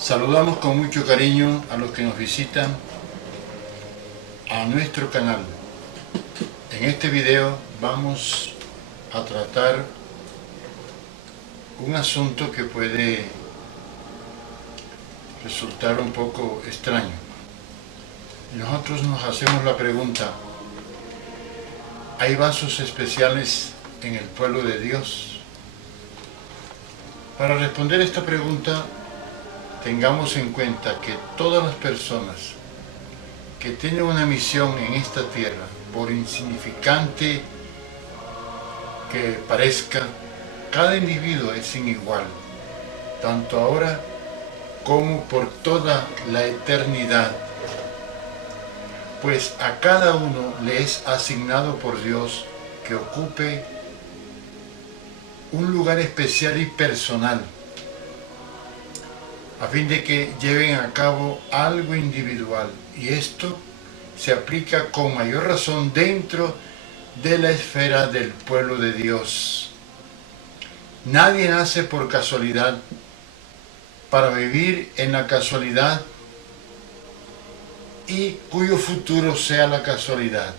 Saludamos con mucho cariño a los que nos visitan a nuestro canal. En este video vamos a tratar un asunto que puede resultar un poco extraño. Nosotros nos hacemos la pregunta: ¿hay vasos especiales en el pueblo de Dios? Para responder esta pregunta, tengamos en cuenta que todas las personas que tienen una misión en esta tierra, por insignificante que parezca, cada individuo es inigual, tanto ahora como por toda la eternidad, pues a cada uno le es asignado por Dios que ocupe un lugar especial y personal, a fin de que lleven a cabo algo individual, y esto se aplica con mayor razón dentro de la esfera del pueblo de Dios. Nadie nace por casualidad para vivir en la casualidad y cuyo futuro sea la casualidad.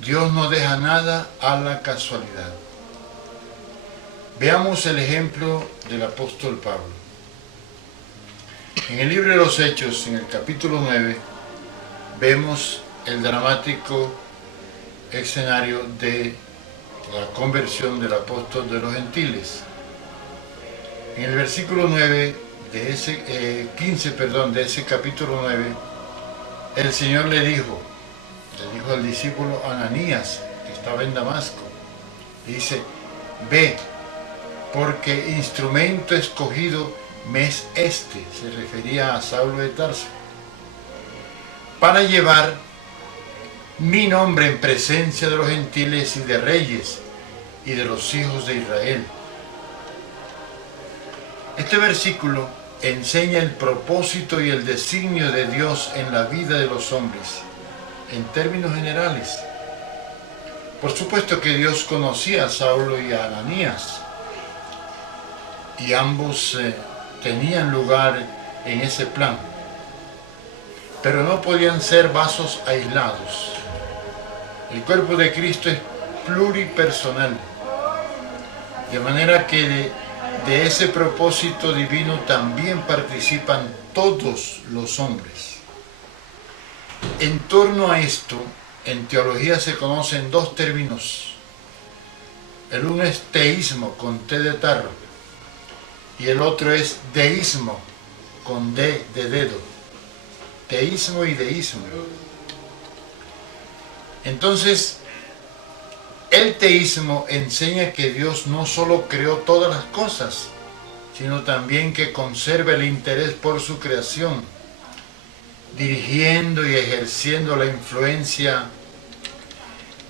Dios no deja nada a la casualidad. Veamos el ejemplo del apóstol Pablo. En el libro de los Hechos, en el capítulo 9, vemos el dramático escenario de la conversión del apóstol de los gentiles. En el versículo 9 de ese 15 de ese capítulo 9, el Señor le dijo al discípulo Ananías, que estaba en Damasco, dice: ve, porque instrumento escogido me es este, se refería a Saulo de Tarso, para llevar mi nombre en presencia de los gentiles y de reyes y de los hijos de Israel. Este versículo enseña el propósito y el designio de Dios en la vida de los hombres, en términos generales. Por supuesto que Dios conocía a Saulo y a Ananías, y ambos tenían lugar en ese plan, pero no podían ser vasos aislados. El cuerpo de Cristo es pluripersonal, de manera que de ese propósito divino también participan todos los hombres. En torno a esto, en teología se conocen dos términos. El uno es teísmo, con T de tarro, y el otro es deísmo, con D de dedo. Teísmo y deísmo. Entonces, el teísmo enseña que Dios no solo creó todas las cosas, sino también que conserva el interés por su creación, dirigiendo y ejerciendo la influencia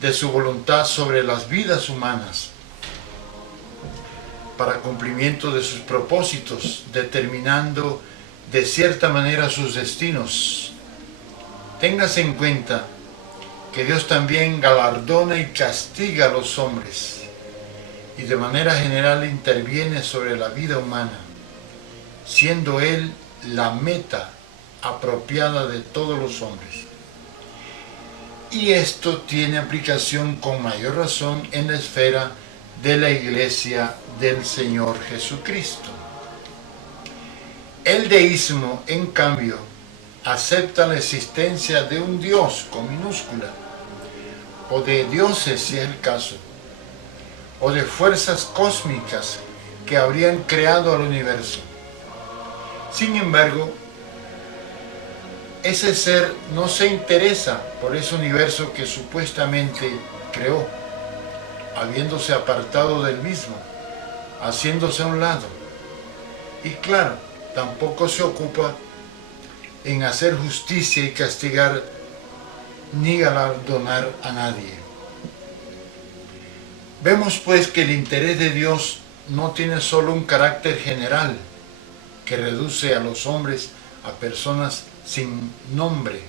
de su voluntad sobre las vidas humanas, para cumplimiento de sus propósitos, determinando de cierta manera sus destinos. Téngase en cuenta que Dios también galardona y castiga a los hombres, y de manera general interviene sobre la vida humana, siendo Él la meta apropiada de todos los hombres. Y esto tiene aplicación con mayor razón en la esfera de la Iglesia del Señor Jesucristo. El deísmo, en cambio, acepta la existencia de un Dios con minúscula, o de dioses si es el caso, o de fuerzas cósmicas que habrían creado al universo. Sin embargo, ese ser no se interesa por ese universo que supuestamente creó, habiéndose apartado del mismo, haciéndose a un lado. Y claro, tampoco se ocupa en hacer justicia y castigar ni galardonar a nadie. Vemos pues que el interés de Dios no tiene solo un carácter general que reduce a los hombres a personas sin nombre.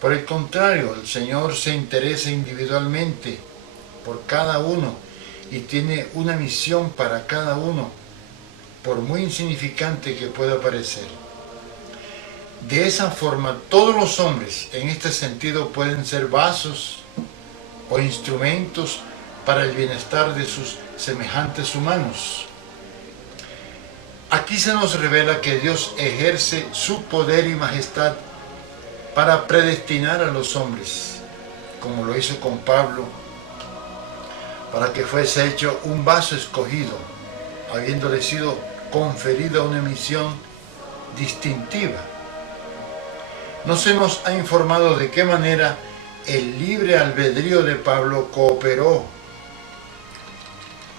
Por el contrario, el Señor se interesa individualmente por cada uno y tiene una misión para cada uno, por muy insignificante que pueda parecer. De esa forma, todos los hombres en este sentido pueden ser vasos o instrumentos para el bienestar de sus semejantes humanos. Aquí se nos revela que Dios ejerce su poder y majestad para predestinar a los hombres, como lo hizo con Pablo, para que fuese hecho un vaso escogido, habiéndole sido conferida una misión distintiva. No se nos ha informado de qué manera el libre albedrío de Pablo cooperó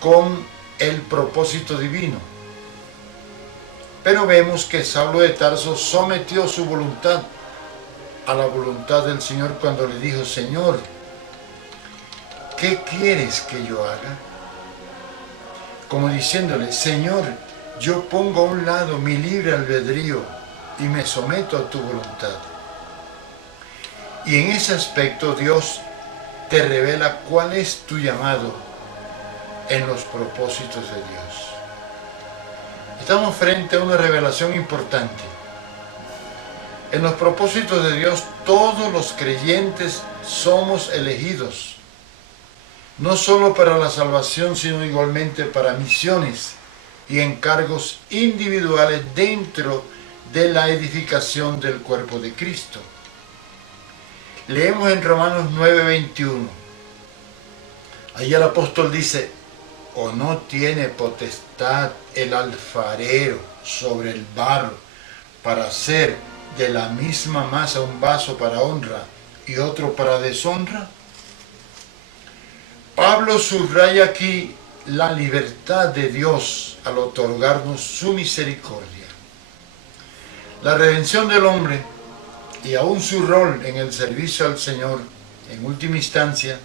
con el propósito divino. Pero vemos que Saulo de Tarso sometió su voluntad a la voluntad del Señor cuando le dijo: Señor, ¿qué quieres que yo haga? Como diciéndole: Señor, yo pongo a un lado mi libre albedrío y me someto a tu voluntad. Y en ese aspecto Dios te revela cuál es tu llamado en los propósitos de Dios. Estamos frente a una revelación importante. En los propósitos de Dios, todos los creyentes somos elegidos, no solo para la salvación, sino igualmente para misiones y encargos individuales dentro de la edificación del cuerpo de Cristo. Leemos en Romanos 9:21. Ahí el apóstol dice: ¿o no tiene potestad el alfarero sobre el barro para hacer de la misma masa un vaso para honra y otro para deshonra? Pablo subraya aquí la libertad de Dios al otorgarnos su misericordia. La redención del hombre y aún su rol en el servicio al Señor, en última instancia,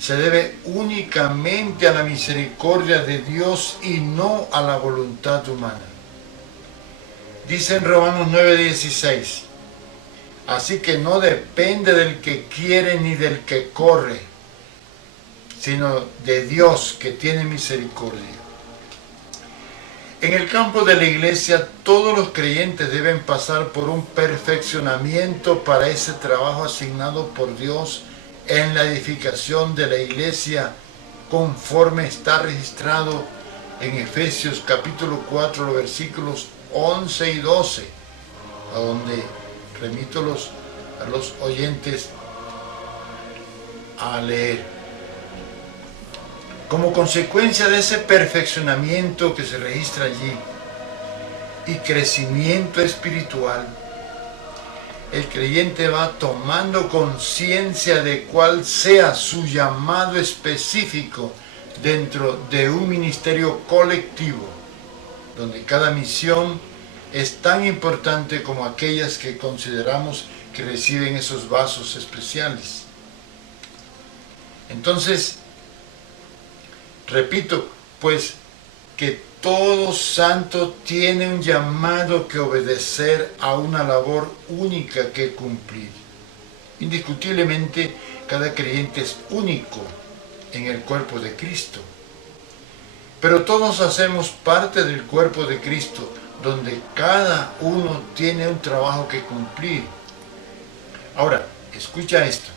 se debe únicamente a la misericordia de Dios y no a la voluntad humana. Dice en Romanos 9:16: así que no depende del que quiere ni del que corre, sino de Dios que tiene misericordia. En el campo de la iglesia, todos los creyentes deben pasar por un perfeccionamiento para ese trabajo asignado por Dios en la edificación de la iglesia, conforme está registrado en Efesios capítulo 4, los versículos 11 y 12, a donde remito a los oyentes a leer. Como consecuencia de ese perfeccionamiento que se registra allí y crecimiento espiritual, el creyente va tomando conciencia de cuál sea su llamado específico dentro de un ministerio colectivo, donde cada misión es tan importante como aquellas que consideramos que reciben esos vasos especiales. Entonces, repito, pues, que todo santo tiene un llamado que obedecer a una labor única que cumplir. Indiscutiblemente, cada creyente es único en el cuerpo de Cristo. Pero todos hacemos parte del cuerpo de Cristo, donde cada uno tiene un trabajo que cumplir. Ahora, escucha esto.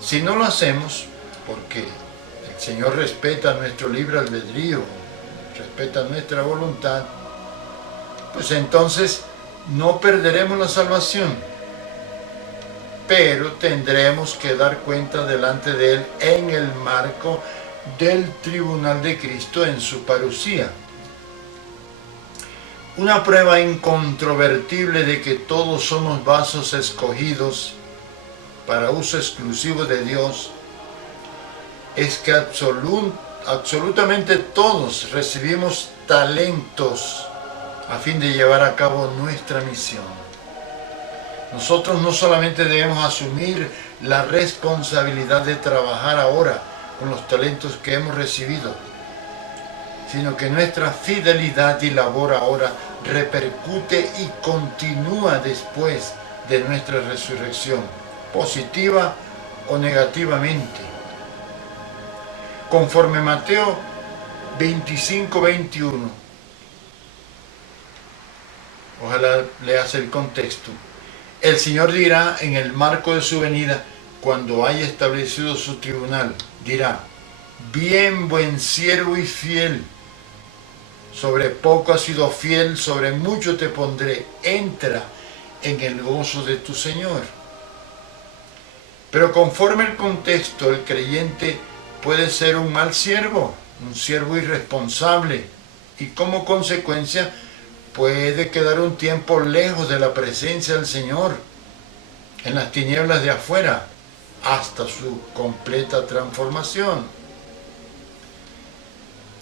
Si no lo hacemos, porque el Señor respeta nuestro libre albedrío, respeta nuestra voluntad, pues entonces no perderemos la salvación, pero tendremos que dar cuenta delante de Él en el marco del tribunal de Cristo en su parusía. Una prueba incontrovertible de que todos somos vasos escogidos para uso exclusivo de Dios es que absolutamente todos recibimos talentos a fin de llevar a cabo nuestra misión. Nosotros no solamente debemos asumir la responsabilidad de trabajar ahora con los talentos que hemos recibido, sino que nuestra fidelidad y labor ahora repercute y continúa después de nuestra resurrección, positiva o negativamente. Conforme Mateo 25:21, Ojalá leas el contexto. El Señor dirá en el marco de su venida, cuando haya establecido su tribunal, dirá: bien, buen siervo y fiel, sobre poco has sido fiel, sobre mucho te pondré, entra en el gozo de tu Señor. Pero conforme el contexto, el creyente puede ser un mal siervo, un siervo irresponsable, y como consecuencia puede quedar un tiempo lejos de la presencia del Señor, en las tinieblas de afuera, hasta su completa transformación.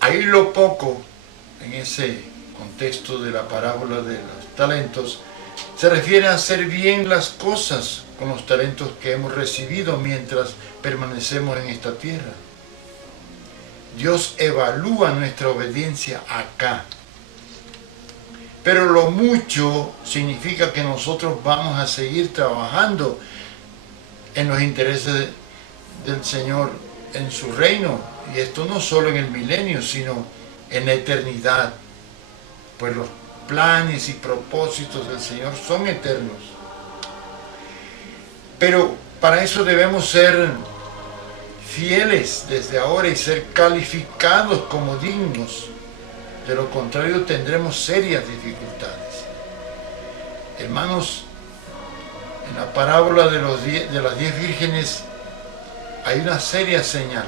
Ahí lo poco, en ese contexto de la parábola de los talentos, se refiere a hacer bien las cosas con los talentos que hemos recibido mientras permanecemos en esta tierra. Dios evalúa nuestra obediencia acá. Pero lo mucho significa que nosotros vamos a seguir trabajando en los intereses del Señor en su reino. Y esto no solo en el milenio, sino en la eternidad. Pues los planes y propósitos del Señor son eternos. Pero para eso debemos ser fieles desde ahora y ser calificados como dignos. De lo contrario tendremos serias dificultades. Hermanos, en la parábola de las 10 vírgenes hay una seria señal.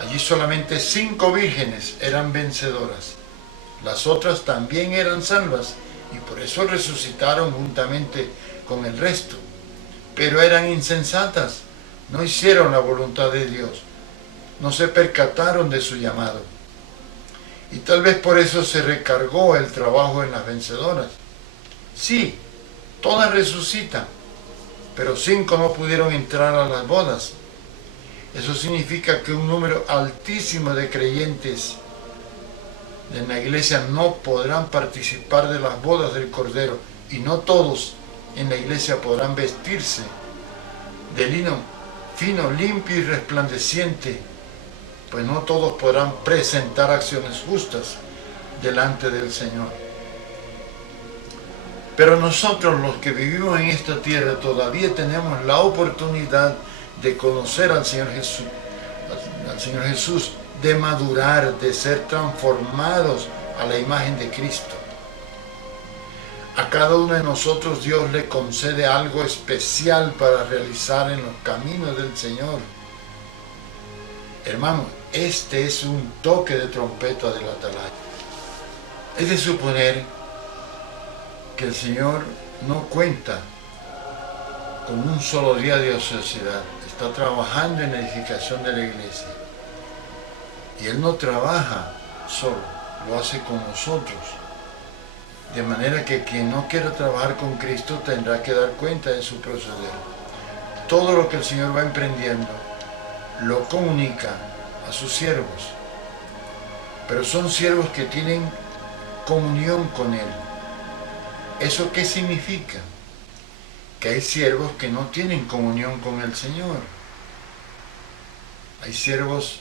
Allí solamente 5 vírgenes eran vencedoras. Las otras también eran salvas y por eso resucitaron juntamente con el resto. Pero eran insensatas, no hicieron la voluntad de Dios, no se percataron de su llamado. Y tal vez por eso se recargó el trabajo en las vencedoras. Sí, todas resucitan, pero 5 no pudieron entrar a las bodas. Eso significa que un número altísimo de creyentes en la iglesia no podrán participar de las bodas del Cordero, y no todos en la iglesia podrán vestirse de lino fino, limpio y resplandeciente, pues no todos podrán presentar acciones justas delante del Señor. Pero nosotros, los que vivimos en esta tierra, todavía tenemos la oportunidad de conocer al Señor Jesús, de madurar, de ser transformados a la imagen de Cristo. A cada uno de nosotros Dios le concede algo especial para realizar en los caminos del Señor. Hermanos, este es un toque de trompeta del atalaya. Es de suponer que el Señor no cuenta con un solo día de ociosidad. Está trabajando en la edificación de la iglesia. Y Él no trabaja solo, lo hace con nosotros. De manera que quien no quiera trabajar con Cristo tendrá que dar cuenta de su proceder. Todo lo que el Señor va emprendiendo lo comunica a sus siervos. Pero son siervos que tienen comunión con Él. ¿Eso qué significa? Que hay siervos que no tienen comunión con el Señor. Hay siervos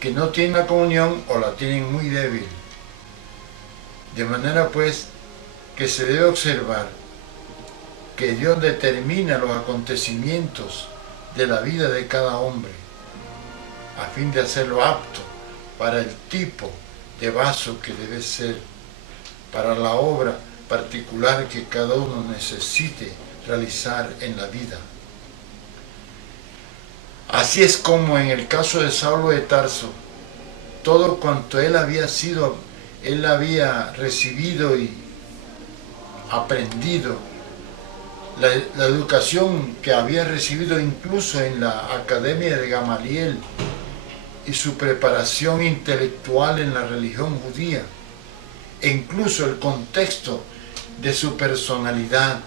que no tienen la comunión o la tienen muy débil. De manera pues que se debe observar que Dios determina los acontecimientos de la vida de cada hombre a fin de hacerlo apto para el tipo de vaso que debe ser, para la obra particular que cada uno necesite realizar en la vida. Así es como en el caso de Saulo de Tarso, todo cuanto él había recibido y aprendido, la educación que había recibido incluso en la Academia de Gamaliel y su preparación intelectual en la religión judía, e incluso el contexto de su personalidad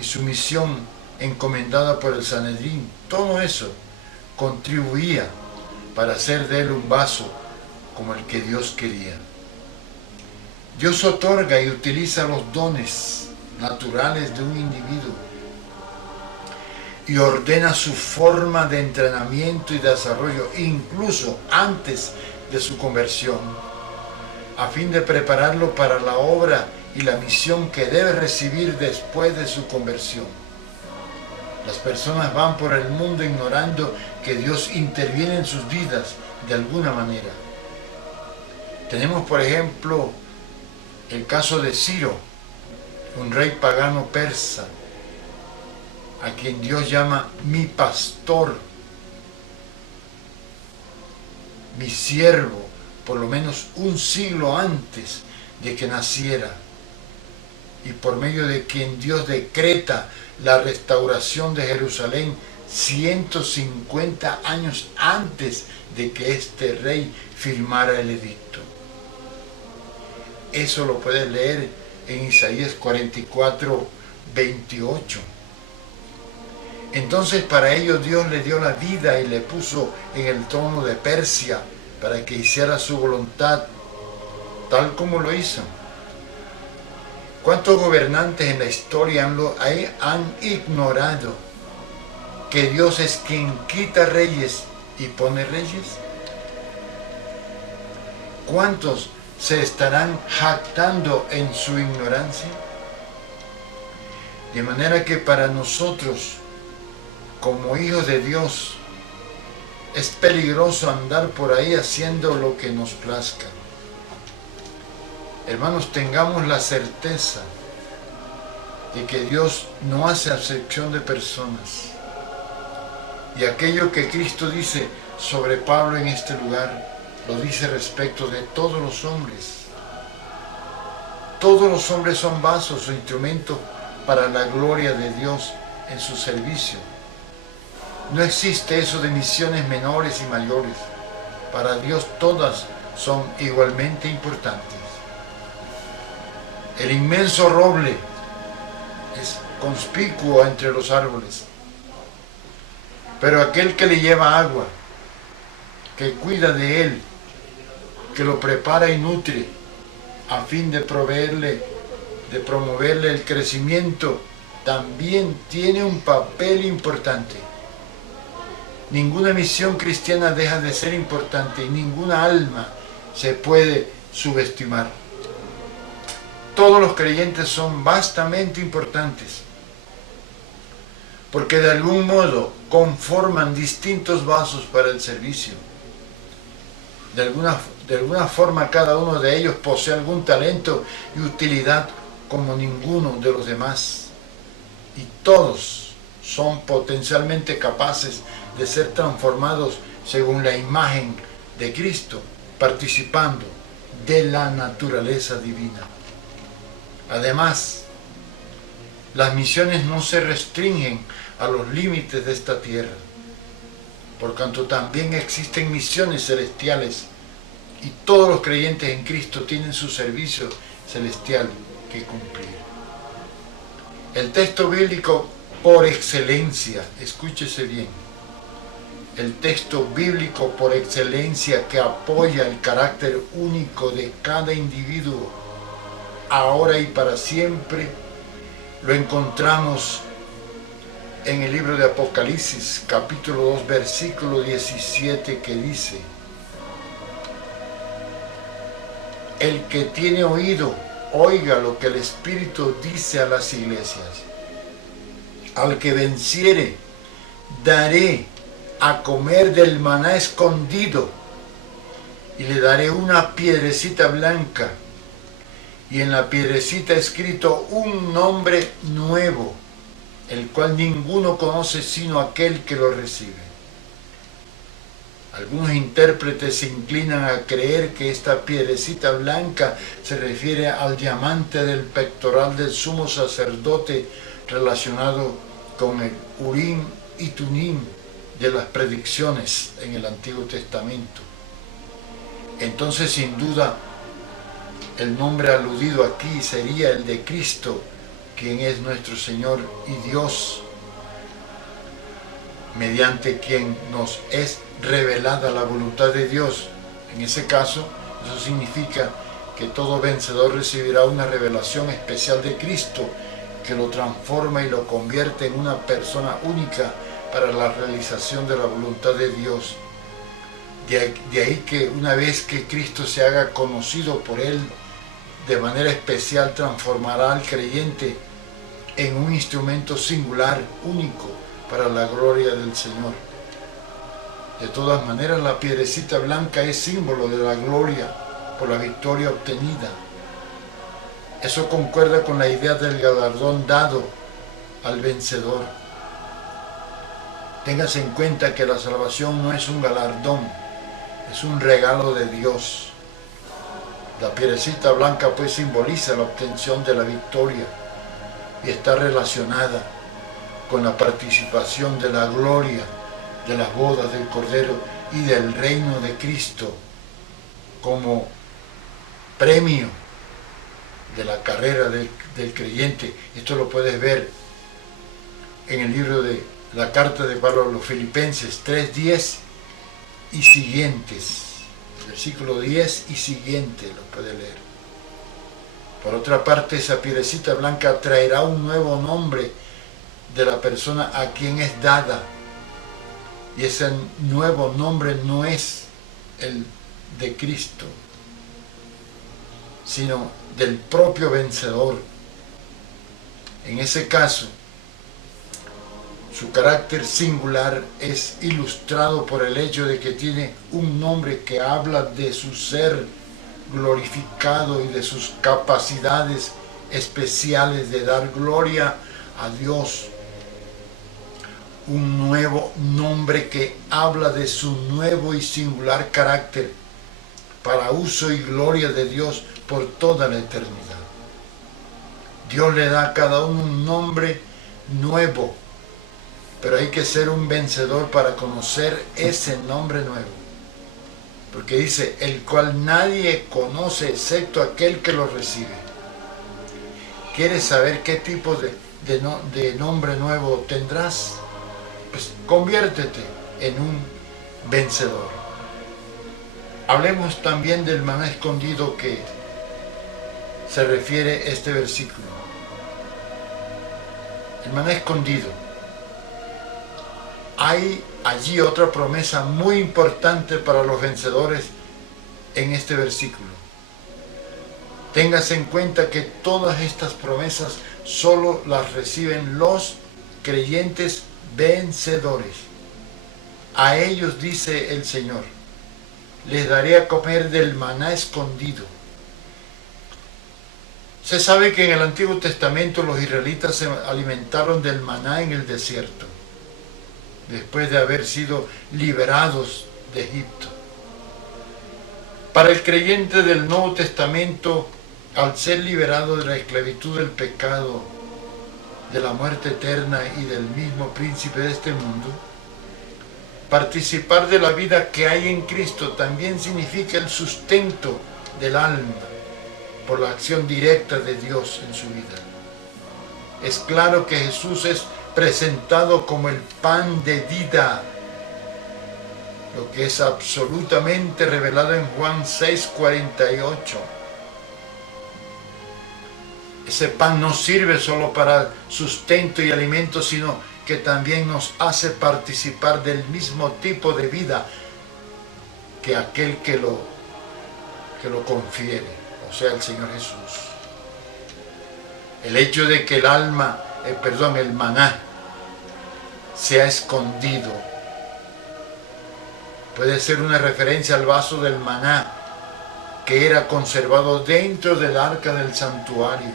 y su misión encomendada por el Sanedrín, todo eso contribuía para hacer de él un vaso como el que Dios quería. Dios otorga y utiliza los dones naturales de un individuo y ordena su forma de entrenamiento y desarrollo incluso antes de su conversión, a fin de prepararlo para la obra y la misión que debe recibir después de su conversión. Las personas van por el mundo ignorando que Dios interviene en sus vidas de alguna manera. Tenemos, por ejemplo, el caso de Ciro, un rey pagano persa, a quien Dios llama mi pastor, mi siervo, por lo menos un siglo antes de que naciera, y por medio de quien Dios decreta la restauración de Jerusalén 150 años antes de que este rey firmara el edicto. Eso lo puedes leer en Isaías 44, 28. Entonces para ello Dios le dio la vida y le puso en el trono de Persia para que hiciera su voluntad, tal como lo hizo. ¿Cuántos gobernantes en la historia han ignorado que Dios es quien quita reyes y pone reyes? ¿Cuántos se estarán jactando en su ignorancia? De manera que para nosotros, como hijos de Dios, es peligroso andar por ahí haciendo lo que nos plazca. Hermanos, tengamos la certeza de que Dios no hace acepción de personas. Y aquello que Cristo dice sobre Pablo en este lugar, lo dice respecto de todos los hombres. Todos los hombres son vasos o instrumentos para la gloria de Dios en su servicio. No existe eso de misiones menores y mayores. Para Dios todas son igualmente importantes. El inmenso roble es conspicuo entre los árboles, pero aquel que le lleva agua, que cuida de él, que lo prepara y nutre a fin de promoverle el crecimiento, también tiene un papel importante. Ninguna misión cristiana deja de ser importante y ninguna alma se puede subestimar. Todos los creyentes son vastamente importantes, porque de algún modo conforman distintos vasos para el servicio. De alguna forma cada uno de ellos posee algún talento y utilidad como ninguno de los demás. Y todos son potencialmente capaces de ser transformados según la imagen de Cristo, participando de la naturaleza divina. Además, las misiones no se restringen a los límites de esta tierra, por cuanto también existen misiones celestiales y todos los creyentes en Cristo tienen su servicio celestial que cumplir. El texto bíblico por excelencia, escúchese bien, el texto bíblico por excelencia que apoya el carácter único de cada individuo ahora y para siempre, lo encontramos en el libro de Apocalipsis, capítulo 2, versículo 17, que dice: el que tiene oído, oiga lo que el Espíritu dice a las iglesias. Al que venciere, daré a comer del maná escondido, y le daré una piedrecita blanca, y en la piedrecita escrito un nombre nuevo, el cual ninguno conoce sino aquel que lo recibe. Algunos intérpretes se inclinan a creer que esta piedrecita blanca se refiere al diamante del pectoral del sumo sacerdote relacionado con el Urim y Tumim de las predicciones en el Antiguo Testamento. Entonces, sin duda, el nombre aludido aquí sería el de Cristo, quien es nuestro Señor y Dios, mediante quien nos es revelada la voluntad de Dios. En ese caso, eso significa que todo vencedor recibirá una revelación especial de Cristo, que lo transforma y lo convierte en una persona única para la realización de la voluntad de Dios. De ahí que una vez que Cristo se haga conocido por él, de manera especial transformará al creyente en un instrumento singular, único, para la gloria del Señor. De todas maneras, la piedrecita blanca es símbolo de la gloria por la victoria obtenida. Eso concuerda con la idea del galardón dado al vencedor. Téngase en cuenta que la salvación no es un galardón, es un regalo de Dios. La piedrecita blanca pues simboliza la obtención de la victoria y está relacionada con la participación de la gloria de las bodas del Cordero y del reino de Cristo como premio de la carrera del creyente. Esto lo puedes ver en el libro de la carta de Pablo a los Filipenses 3:10 y siguientes. Versículo 10 y siguiente lo puede leer. Por otra parte, esa piedrecita blanca traerá un nuevo nombre de la persona a quien es dada. Y ese nuevo nombre no es el de Cristo, sino del propio vencedor. En ese caso, su carácter singular es ilustrado por el hecho de que tiene un nombre que habla de su ser glorificado y de sus capacidades especiales de dar gloria a Dios. Un nuevo nombre que habla de su nuevo y singular carácter para uso y gloria de Dios por toda la eternidad. Dios le da a cada uno un nombre nuevo, pero hay que ser un vencedor para conocer ese nombre nuevo. Porque dice, el cual nadie conoce excepto aquel que lo recibe. ¿Quieres saber qué tipo de nombre nuevo tendrás? Pues conviértete en un vencedor. Hablemos también del maná escondido que se refiere este versículo. El maná escondido. Hay allí otra promesa muy importante para los vencedores en este versículo. Téngase en cuenta que todas estas promesas solo las reciben los creyentes vencedores. A ellos dice el Señor, les daré a comer del maná escondido. Se sabe que en el Antiguo Testamento los israelitas se alimentaron del maná en el desierto, después de haber sido liberados de Egipto. Para el creyente del Nuevo Testamento, al ser liberado de la esclavitud del pecado, de la muerte eterna y del mismo príncipe de este mundo, participar de la vida que hay en Cristo también significa el sustento del alma por la acción directa de Dios en su vida. Es claro que Jesús es presentado como el pan de vida, lo que es absolutamente revelado en Juan 6:48. Ese pan no sirve solo para sustento y alimento, sino que también nos hace participar del mismo tipo de vida que aquel que lo confiere, o sea, el Señor Jesús. El hecho de que el maná sea escondido puede ser una referencia al vaso del maná que era conservado dentro del arca del santuario,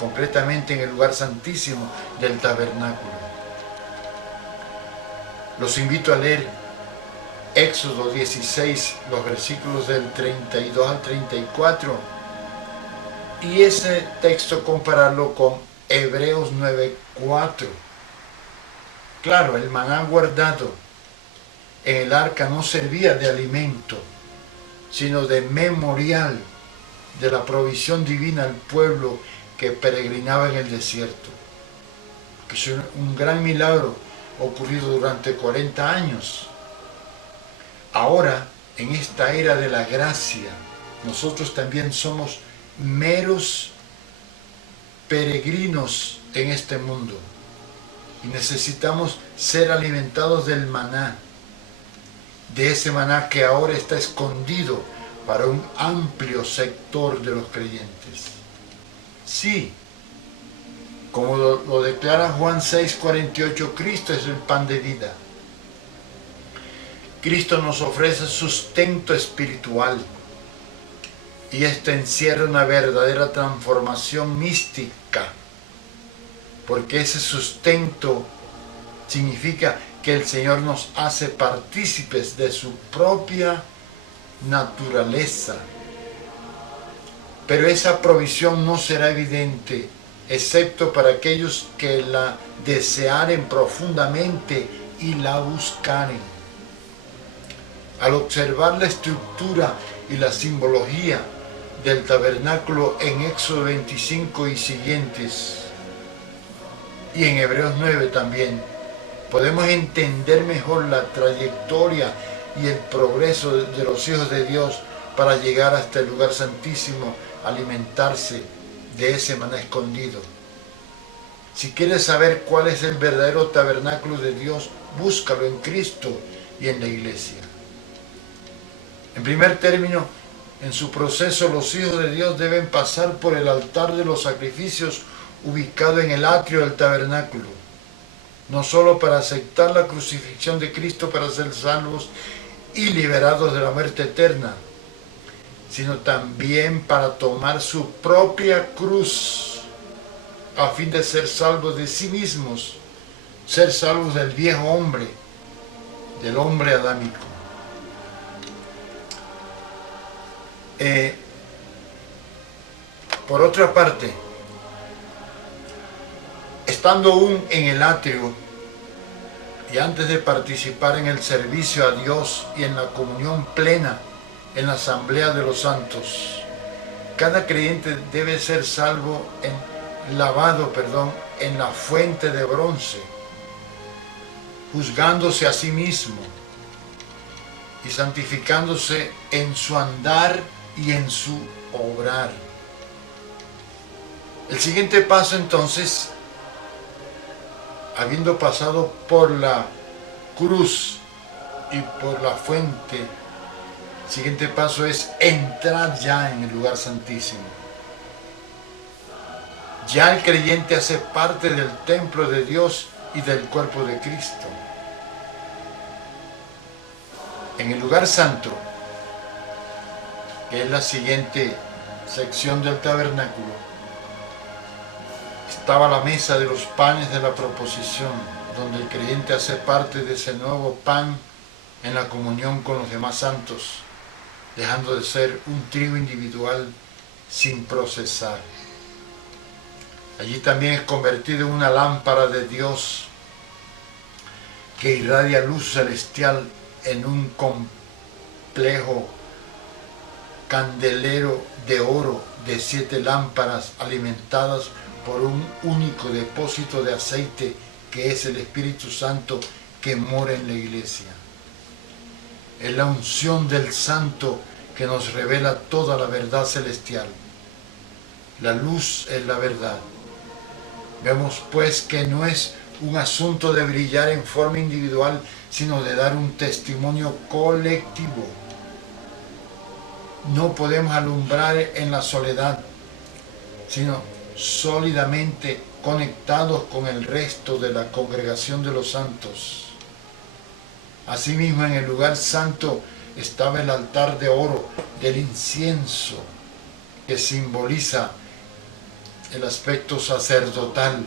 concretamente en el lugar santísimo del tabernáculo. Los invito a leer Éxodo 16, los versículos del 32 al 34, y ese texto compararlo con Hebreos 9:4. Claro, el maná guardado en el arca no servía de alimento, sino de memorial de la provisión divina al pueblo que peregrinaba en el desierto. Que es un gran milagro ocurrido durante 40 años. Ahora, en esta era de la gracia, nosotros también somos meros peregrinos en este mundo y necesitamos ser alimentados del maná. de ese maná que ahora está escondido para un amplio sector de los creyentes. Sí, como lo declara Juan 6:48, Cristo es el pan de vida. Cristo nos ofrece sustento espiritual y esto encierra una verdadera transformación mística, porque ese sustento significa que el Señor nos hace partícipes de su propia naturaleza. Pero esa provisión no será evidente excepto para aquellos que la desearen profundamente y la buscaren. Al observar la estructura y la simbología del tabernáculo en Éxodo 25 y siguientes, y en Hebreos 9 también, podemos entender mejor la trayectoria y el progreso de los hijos de Dios para llegar hasta el lugar santísimo, alimentarse de ese maná escondido. Si quieres saber cuál es el verdadero tabernáculo de Dios, búscalo en Cristo y en la iglesia. En primer término, en su proceso los hijos de Dios deben pasar por el altar de los sacrificios ubicado en el atrio del tabernáculo, no solo para aceptar la crucifixión de Cristo para ser salvos y liberados de la muerte eterna, sino también para tomar su propia cruz a fin de ser salvos de sí mismos, ser salvos del viejo hombre, del hombre adámico. Por otra parte, estando aún en el atrio y antes de participar en el servicio a Dios y en la comunión plena en la asamblea de los santos, cada creyente debe ser lavado en la fuente de bronce, juzgándose a sí mismo y santificándose en su andar y en su obrar. El siguiente paso entonces, habiendo pasado por la cruz y por la fuente, el siguiente paso es entrar ya en el lugar santísimo. Ya el creyente hace parte del templo de Dios y del cuerpo de Cristo. En el lugar santo, que es la siguiente sección del tabernáculo, estaba la mesa de los panes de la proposición, donde el creyente hace parte de ese nuevo pan en la comunión con los demás santos, dejando de ser un trigo individual sin procesar. Allí también es convertido en una lámpara de Dios que irradia luz celestial en un complejo candelero de oro de 7 lámparas alimentadas por un único depósito de aceite que es el Espíritu Santo que mora en la iglesia. Es la unción del Santo que nos revela toda la verdad celestial. La luz es la verdad. Vemos pues que no es un asunto de brillar en forma individual, sino de dar un testimonio colectivo. No podemos alumbrar en la soledad, sino sólidamente conectados con el resto de la congregación de los santos. Asimismo, en el lugar santo estaba el altar de oro del incienso, que simboliza el aspecto sacerdotal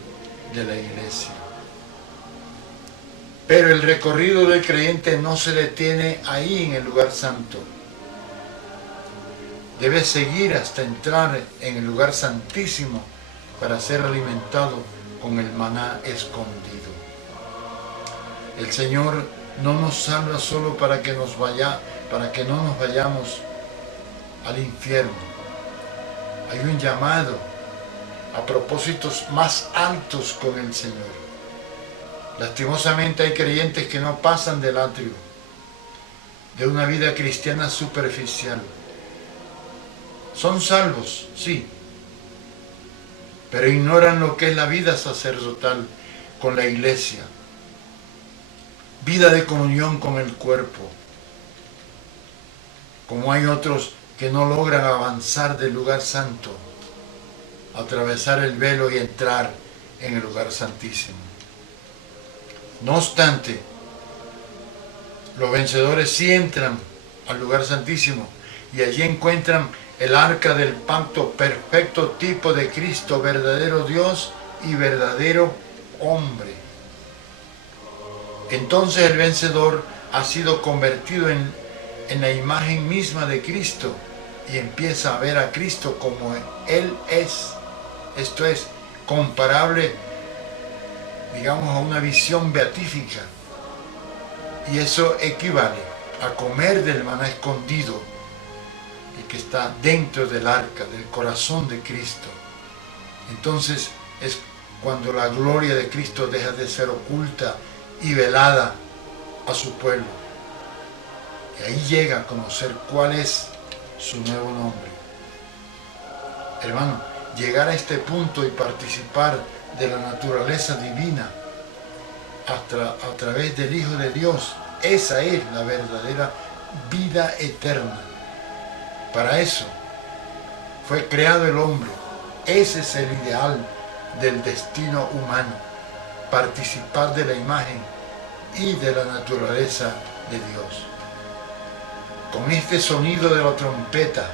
de la iglesia. Pero el recorrido del creyente no se detiene ahí en el lugar santo. Debe seguir hasta entrar en el lugar santísimo para ser alimentado con el maná escondido. El Señor no nos salva solo para que no nos vayamos al infierno. Hay un llamado a propósitos más altos con el Señor. Lastimosamente hay creyentes que no pasan del atrio, de una vida cristiana superficial. Son salvos, sí, pero ignoran lo que es la vida sacerdotal con la iglesia, vida de comunión con el cuerpo, como hay otros que no logran avanzar del lugar santo, atravesar el velo y entrar en el lugar santísimo. No obstante, los vencedores sí entran al lugar santísimo y allí encuentran el arca del pacto, perfecto tipo de Cristo, verdadero Dios y verdadero hombre. Entonces el vencedor ha sido convertido en la imagen misma de Cristo y empieza a ver a Cristo como Él es. Esto es comparable, digamos, a una visión beatífica. Y eso equivale a comer del maná escondido y que está dentro del arca, del corazón de Cristo. Entonces es cuando la gloria de Cristo deja de ser oculta y velada a su pueblo. Y ahí llega a conocer cuál es su nuevo nombre. Hermano, llegar a este punto y participar de la naturaleza divina a través del Hijo de Dios, esa es la verdadera vida eterna. Para eso fue creado el hombre. Ese es el ideal del destino humano, participar de la imagen y de la naturaleza de Dios. Con este sonido de la trompeta,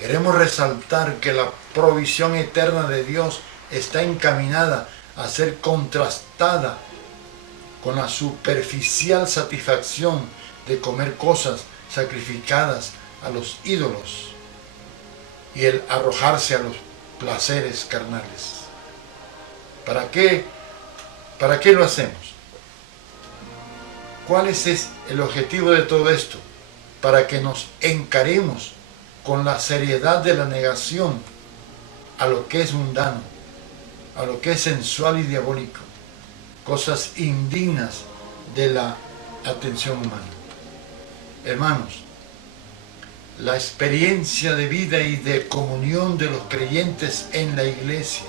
queremos resaltar que la provisión eterna de Dios está encaminada a ser contrastada con la superficial satisfacción de comer cosas sacrificadas a los ídolos y el arrojarse a los placeres carnales. ¿Para qué lo hacemos? ¿Cuál es el objetivo de todo esto? Para que nos encaremos con la seriedad de la negación a lo que es mundano, a lo que es sensual y diabólico, cosas indignas de la atención humana. Hermanos, la experiencia de vida y de comunión de los creyentes en la iglesia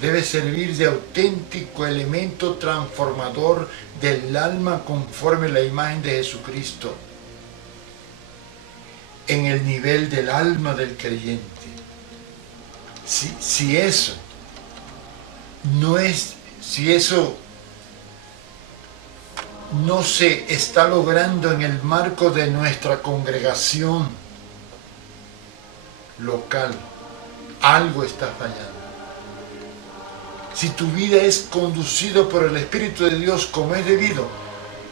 debe servir de auténtico elemento transformador del alma conforme a la imagen de Jesucristo en el nivel del alma del creyente. Si eso no se está logrando en el marco de nuestra congregación local, algo está fallando. Si tu vida es conducida por el Espíritu de Dios como es debido,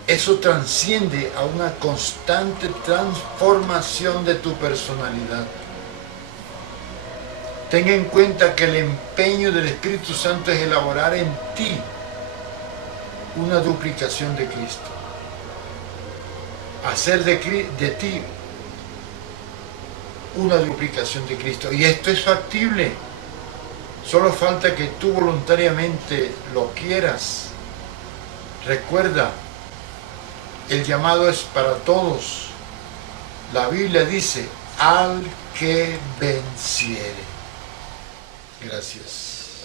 eso trasciende a una constante transformación de tu personalidad. Ten en cuenta que el empeño del Espíritu Santo es elaborar en ti una duplicación de Cristo. Hacer de ti una duplicación de Cristo. Y esto es factible. Solo falta que tú voluntariamente lo quieras. Recuerda, el llamado es para todos. La Biblia dice, al que venciere. Gracias.